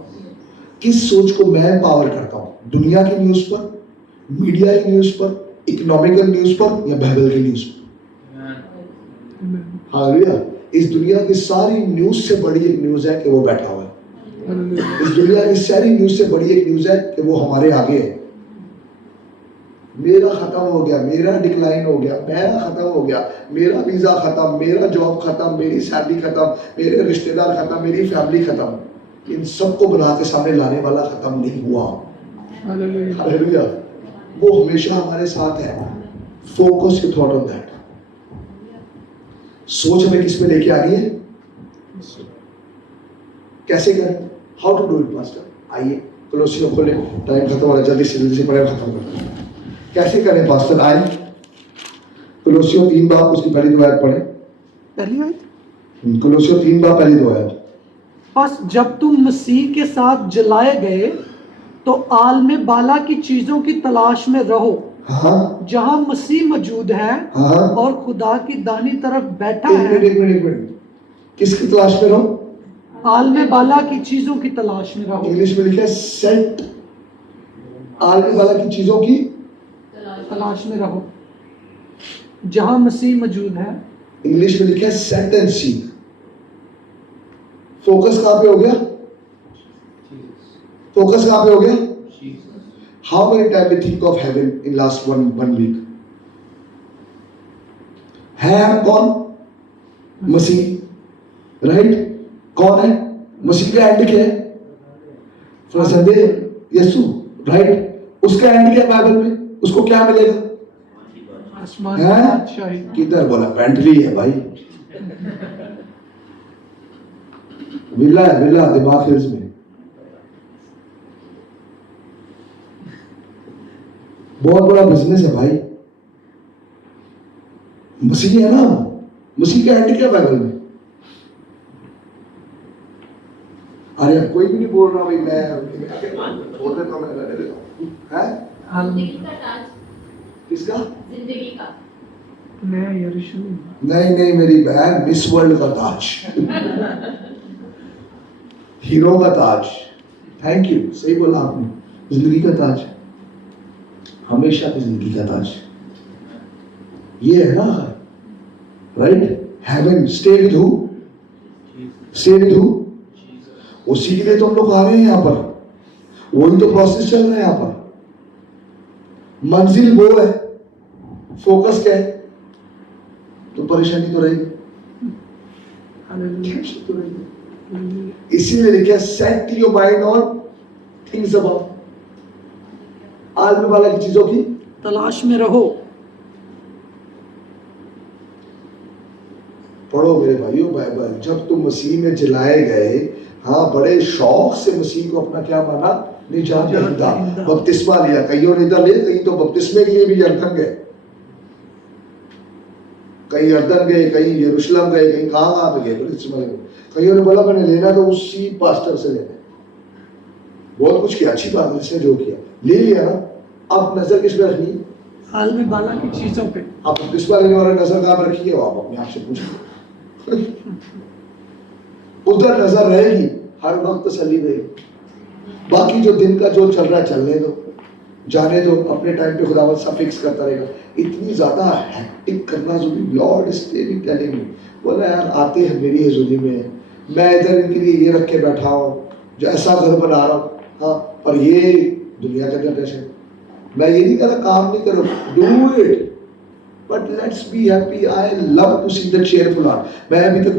किस सोच को मैं पावर करता हूं, दुनिया की न्यूज पर, मीडिया की न्यूज पर, इकोनॉमिकल न्यूज पर, या बाइबल की न्यूज पर। हालेलुया, इस दुनिया की सारी न्यूज से बड़ी एक न्यूज है कि वो बैठा हुआ है। इस दुनिया की सारी न्यूज से बड़ी एक न्यूज है कि वो हमारे आगे है। मेरा खत्म हो गया, मेरा डिक्लाइन हो गया, मेरा खत्म हो गया, मेरा वीजा खत्म, मेरा जॉब खत्म, मेरी सैलरी खत्म, मेरे रिश्तेदार खत्म, मेरी फैमिली खत्म, इन सबको बना के सामने लाने वाला खत्म नहीं हुआ। हालेलुया, वो हमेशा हमारे साथ है। Focus your thought on that. सोच हमें किस पे लेके आ रही है, कैसे करें, how to do it master. आइए कोलोसियों खोले, टाइम खत्म हो रहा है, जल्दी से पढ़े, खत्म करते हैं। कैसे करें पास्टर, आए कोलोसियों 3 बाब उसकी पहली 2 आयत पढ़े। पहली आयत, कोलोसियों 3 बाब पहली 2 आयत। बस जब तुम मसीह के साथ जलाए गए तो आलमे बाला की चीजों की तलाश में रहो, हाँ, जहां मसीह मौजूद है, हाँ, और खुदा की दाहिनी तरफ बैठा एक है। मिनट, किसकी तलाश में रहो, आलमे बाला की चीजों की तलाश में रहो। इंग्लिश में लिखा है सेट, आलमे बाला की चीजों की तलाश में रहो, जहां मसीह मौजूद है। इंग्लिश में लिखा है सेट एंड सीक। फोकस कहां पे हो गया, फोकस कहां पे हो गया। How many time we think of heaven in last one week. है हम कौन, मसीह, राइट, कौन है मसीह का एंड क्या है, संदेह यीशु, राइट, उसका एंड क्या है बाइबल में, उसको क्या मिलेगा, आसमान हैं? की बादशाही। किधर बोला पेंटली है भाई, विला है, विला दिमाग हिल्स में। बहुत बड़ा बिजनेस है भाई। मसीह है ना, मसीह का एंड क्या बाइबल में? अरे अब कोई भी नहीं बोल रहा भाई, मैं बोल देता हूं, मैं रहने देता हूं। है जिंदगी का ताज, किसका? जिंदगी का। नया यरूशलेम। नहीं नहीं मेरी बहन, मिस वर्ल्ड का ताज, हीरो का ताज। थैंक यू, सही बोला आपने, जिंदगी का ताज, हमेशा की जिंदगी का ताज ये है ना, right? Heaven stay with who, stay with who, उसी के लिए तो हम लोग आ रहे हैं यहाँ पर, वही तो प्रोसेस चल रहा है यहाँ पर। मंजिल वो है, फोकस क्या है? तो परेशानी तो रहेगी, टेंशन तो रहेगी। इसीलिए लिखा set your mind on things above, आलमी वाला की चीजों की तलाश में रहो। पढ़ो मेरे भाइयों बाइबल। जब तुम मसीह में जलाए गए, हाँ, बड़े शौक से मसीह को अपना क्या माना? निजात दहिंदा। बपतिस्मा लिया, कईयों ने इधर ले, कहीं तो बपतिस्मे के लिए भी यरदन गए, कहीं यरदन गए, कहीं यरूशलेम गए, कहीं कहाँ पे गए बपतिस्मा लेने। कईयों ने बोला मैंने लेना तो उसी पास्टर से लेना, बहुत कुछ किया, अच्छी बात है, इसने जो किया ले लिया ना। अब नजर किस पे रखनी? आलमी बाला की चीजों पे। आप बपतिस्मा लेने वाले नजर कहाँ पे रखी है? आप अपने आप से पूछो। उधर नजर रहेगी, हर वक्त तसल्ली रहेगी। बाकी जो दिन का जो चल रहा है चलने दो, जाने दो, अपने टाइम पे खुदावंद सब फिक्स करता रहेगा। इतनी ज्यादा हैक्टिक करना जरूरी? लॉर्ड इज टेलिंग मी, बोला यार आते हैं मेरी हजूरी में, मैं इधर इनके लिए ये रख के बैठा हूँ, जो ऐसा घर बना रहा हूँ, हाँ, पर ये दुनिया का जनरेशन, मैं ये नहीं कह रहा काम नहीं करो, do it, but let's be happy. I love to see the cheerful heart. मैं अभी तक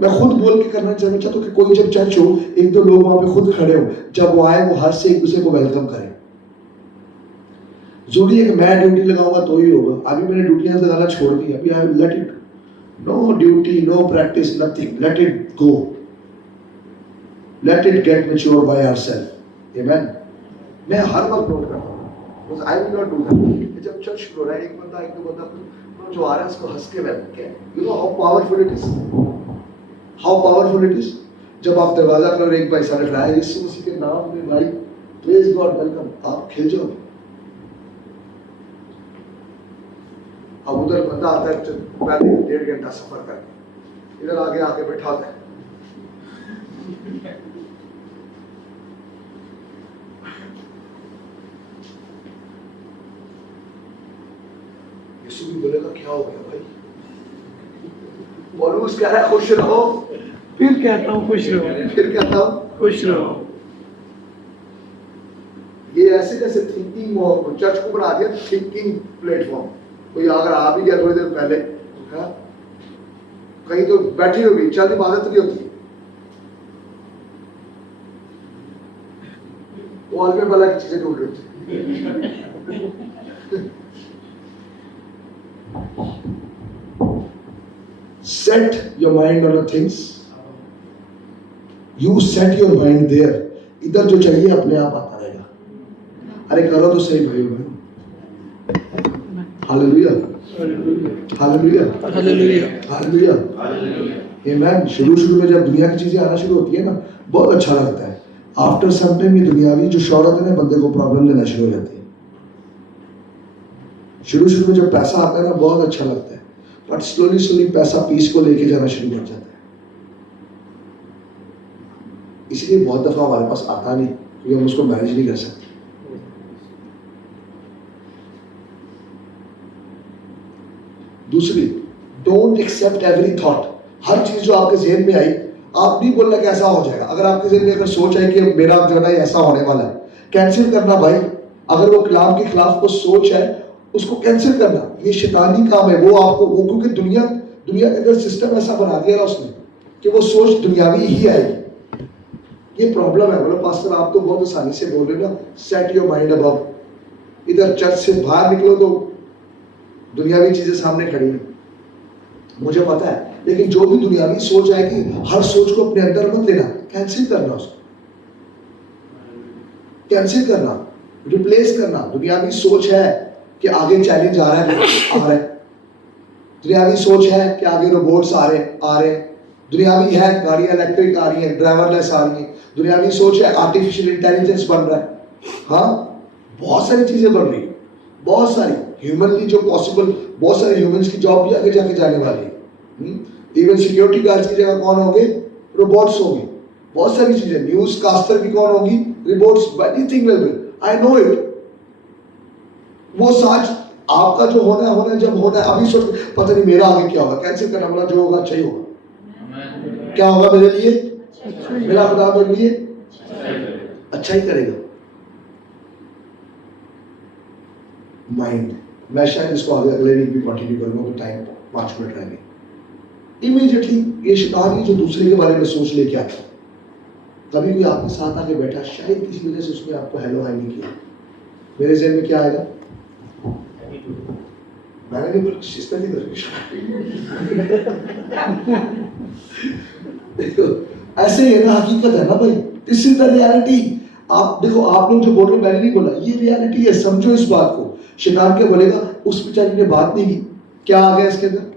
मैं खुद बोल के करना चाहता हूँ कि कोई जब चर्च हो, एक दो लोग वहां पे खुद खड़े हो, जब वो आए वो हर से एक दूसरे को वेलकम करें। जरूरी है कि मैं ड्यूटी लगाऊंगा तो ही होगा। अभी मैंने ड्यूटियां लगाना छोड़ दी, अभी I let it, no duty, no practice, nothing, let it go, let it get mature by ourself. Amen. मैं हर वक्त नोट करता हूँ, I will not do that. जब चर्च शुरू हो रहा है, एक दो बंदा जो आ रहा है उसको हंस के वेलकम किया। You know how powerful it is, how powerful it is. जब आप दरवाजा पर एक भाई सामने खड़ा है, यीशु मसीह के नाम में भाई, प्रेज गॉड, वेलकम, आप खिल जाओ। अब उधर बंदा आता है पहले 1.5 घंटा सफर करके, इधर आगे आके बैठा होता है, यीशु भी बोलेगा क्या हो गया भाई? पौलुस कह रहा है खुश रहो, फिर कहता हूँ खुश रहो, फिर कहता हूँ खुश रहो। ये ऐसे कैसे थिंकिंग चर्च को बना दिया थिंकिंग प्लेटफॉर्म। कोई अगर आ भी गया थोड़ी देर पहले, हाँ, कहीं तो बैठी होगी, चल इबादत नहीं होती, वो अलग वाला की चीजें ढूंढ रही होती। Set your mind on the things. You set your mind there. इधर जो चाहिए अपने आप आता रहेगा। अरे करो तो सही भाई बहन। हालेलुया, हालेलुया, हालेलुया, हालेलुया, आमीन। शुरू में जब दुनिया की चीजें आना शुरू होती है ना, बहुत अच्छा लगता है। आफ्टर सम टाइम ये दुनियावी जो शौहरत है ना, बंदे को प्रॉब्लम देना शुरू हो जाती है। शुरू में जब पैसा आता है ना, बहुत अच्छा लगता है, बट स्लोली पैसा पीस को लेके जाना शुरू कर जाता है। इसलिए बहुत दफा हमारे पास आता नहीं, क्योंकि हम उसको मैनेज नहीं कर सकते। दूसरी, डोंट एक्सेप्ट एवरी थॉट। हर चीज जो आपके जहन में आई, आप नहीं बोलना कि ऐसा हो जाएगा। अगर आपके जहन में अगर सोच है कि मेरा जो है ना ऐसा होने वाला है, कैंसिल करना भाई। अगर वो कलाम के खिलाफ को सोच है, उसको कैंसिल करना। ये शैतानी काम है। वो आपको वो, क्योंकि दुनिया के अंदर सिस्टम ऐसा बना दिया ना उसने कि वो सोच दुनियावी ही आएगी। ये प्रॉब्लम है। बोलो पास्टर आप तो बहुत आसानी से बोल रहे हो ना, सेट योर माइंड अबव। इधर चर्च से बाहर निकलो तो दुनियावी चीजें सामने खड़ी हैं, मुझे पता है। लेकिन जो भी दुनियावी सोच आएगी, हर सोच को अपने अंदर मत लेना, कैंसिल करना, उसको कैंसिल करना, रिप्लेस करना। दुनियावी सोच है कि आगे चैलेंज आ रहा है, दुनियावी सोच है कि आगे रोबोट्स आ रहे हैं, दुनियावी है गाड़ियां इलेक्ट्रिक आ रही हैं, ड्राइवरलेस आ रही हैं, दुनियावी सोच है आर्टिफिशियल इंटेलिजेंस बन रहा है, हाँ बहुत सारी चीजें बन रही है, बहुत सारी ह्यूमनली जो पॉसिबल, बहुत सारे ह्यूमंस की जॉब भी आगे जाके जाने वाली है। इवन सिक्योरिटी गार्ड्स की जगह कौन होंगे, रोबोट्स होंगे, बहुत सारी चीजें, न्यूज कास्टर भी कौन होगी, robots, anything will be, I know it. वो सच आपका जो होना है, जब होना है, अभी सोच पता नहीं मेरा आगे क्या होगा, कैंसिल करना, बोला जो होगा अच्छा ही होगा। क्या होगा मेरे लिए, मेरा खुदा मेरे लिए अच्छा ही करेगा। माइंड, मैं शायद इसको अगले वीक भी कंटिन्यू करूंगा, तो टाइम 5 मिनट रहेंगे। इमीडिएटली ये शैतान जो दूसरे के बारे में सोच लेके आता, कभी कोई आपके साथ आके बैठा, शायद किसी वजह से उसने आपको हेलो हाय नहीं किया, मेरे ज़हन में क्या आएगा, मैंने नहीं बोला शिस्ता नहीं देखो ऐसे ही है ना, हकीकत है ना भाई, दिस इज द रियलिटी। आप देखो, आप लोग जो बोल रहे हो, मैंने नहीं बोला, ये रियलिटी है, समझो इस बात को। शैतान क्या बोलेगा, उस बेचारी ने बात नहीं की, क्या आ गया इसके अंदर।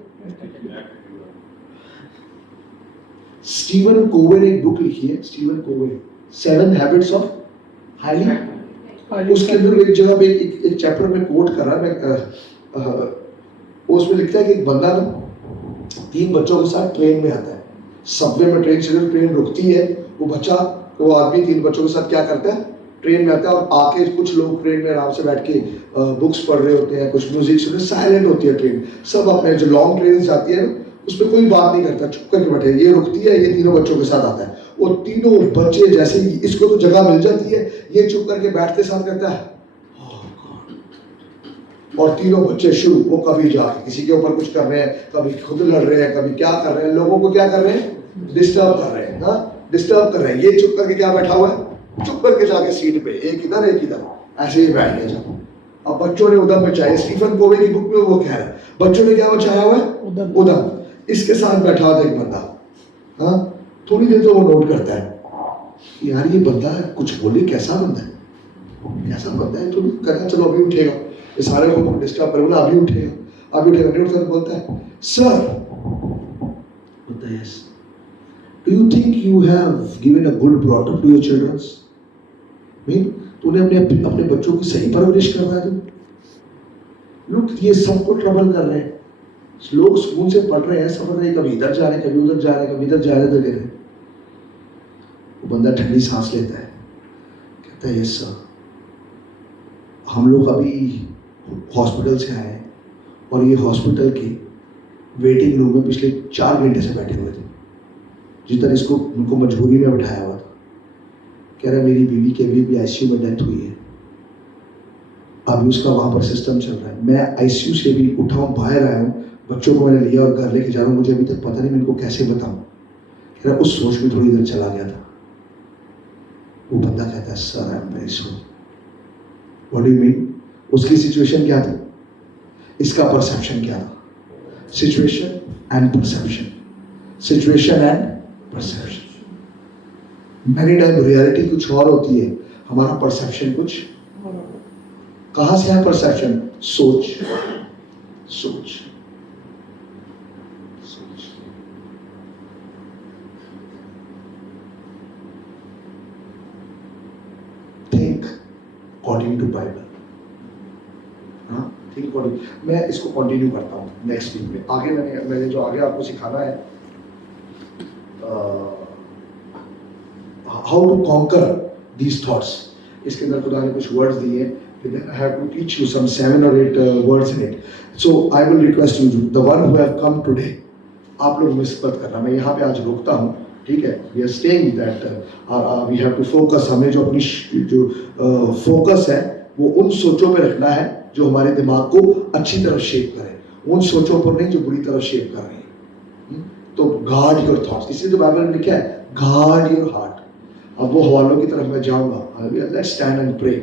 स्टीवन कोवे ने एक बुक लिखी है, Steven Kove, 7 habits of highly, उसके अंदर एक जगह पे एक चैप्टर में कोट कर रहा है, उसमें लिखता है कि एक बंदा ना 3 बच्चों के साथ ट्रेन में आता है, सबवे में ट्रेन चल, ट्रेन रुकती है, वो आदमी 3 बच्चों के साथ क्या करता है, ट्रेन में आता है, और आके कुछ लोग ट्रेन में आराम से बैठ के बुक्स पढ़ रहे होते हैं, कुछ म्यूजिक सुन रहे, साइलेंट होती है ट्रेन, सब अपने जो लॉन्ग ट्रेन जाती है ना उसमें कोई बात नहीं करता, चुप करके बैठे, ये रुकती है, ये तीनों बच्चों के साथ आता है, वो तीनों बच्चे जैसे ही इसको तो जगह मिल जाती है, ये चुप करके बैठते साथ करता है, और तीनों बच्चे शुरू, वो कभी जाके किसी के ऊपर कुछ कर रहे हैं, कभी खुद लड़ रहे हैं, कभी क्या कर रहे हैं, लोगों को क्या कर रहे हैं, डिस्टर्ब कर रहे हैं, हाँ डिस्टर्ब कर रहे हैं। ये चुप करके क्या बैठा हुआ है, चुप करके जाके सीट पे, एक इधर एक इधर, ऐसे ही बैठ गया जब। अब बच्चों ने उधर बचाया, स्टीफन कोवे की बुक में वो कह रहा है, बच्चों ने क्या बचाया हुआ है, उधर इसके साथ बैठा हुआ एक बंदा, हाँ थोड़ी देर तो वो नोट करता है, यार ये बंदा कुछ बोले, कैसा बंदा है, कैसा बंदा है, तो कहता चलो अभी उठेगा, ये सारे लोगों को डिस्टर्ब कर, बोला अभी उठेगा, नहीं उठता, बोलता है सर, बोलता है yes, do you think you have given a good brought up to your childrens, mean तूने अपने बच्चों की सही परवरिश कर रहा है, लोग ये सबको ट्रबल कर रहे हैं, लोग स्कूल से पढ़ रहे हैं, समझ रहे हैं, कभी इधर जा रहे हैं, कभी उधर जा रहे हैं, कभी इधर जा रहे हैं, वो बंदा ठंडी सांस लेता है, कहता है यस सर, हम लोग अभी हॉस्पिटल से आए हैं, और ये हॉस्पिटल के वेटिंग रूम में पिछले 4 घंटे से बैठे हुए थे, जिस तरह इसको उनको मजबूरी में बैठाया हुआ था, कह रहा है मेरी बीवी के भी आईसीयू में डेथ हुई है, अभी उसका वहाँ पर सिस्टम चल रहा है, मैं आईसीयू से भी उठा हूँ, बाहर आया हूँ, बच्चों को मैंने लिया और घर लेके जा रहा हूँ, मुझे अभी तक पता नहीं मैं इनको कैसे बताऊँ। कह रहा उस सोच में थोड़ी देर चला गया था। वो बंदा कहता है sir I am very sorry. What do you mean? उसकी सिचुएशन क्या थी, इसका परसेप्शन क्या था? Situation and perception, situation and perception. Many time reality कुछ और होती है, हमारा परसेप्शन कुछ। कहां से है परसेप्शन? सोच, सोच, सोच। Think according to Bible. हाँ, थिंक अकॉर्डिंग। मैं इसको कंटिन्यू करता हूँ नेक्स्ट वीक में। आगे मैंने जो आगे आपको सिखाना है, how to conquer these thoughts. इसके अंदर खुदा ने कुछ वर्ड्स दिए हैं, I have to teach you some 7 or 8 words in it. So I will request you, the one who have come today, आप लोग मिस मत करना। मैं यहाँ पे आज रोकता हूँ, ठीक है? We are saying that we have to focus। हमें जो अपनी जो फोकस है वो उन सोचों पे रखना है जो हमारे दिमाग को अच्छी तरह शेप करे, उन सोचों पर नहीं जो बुरी तरह शेप कर रही है। तो गार्ड योर थॉट्स, इसलिए तो बाइबल में लिखा है गार्ड योर हार्ट। अब वो हवालों की तरफ मैं जाऊँगा। Let's stand and pray.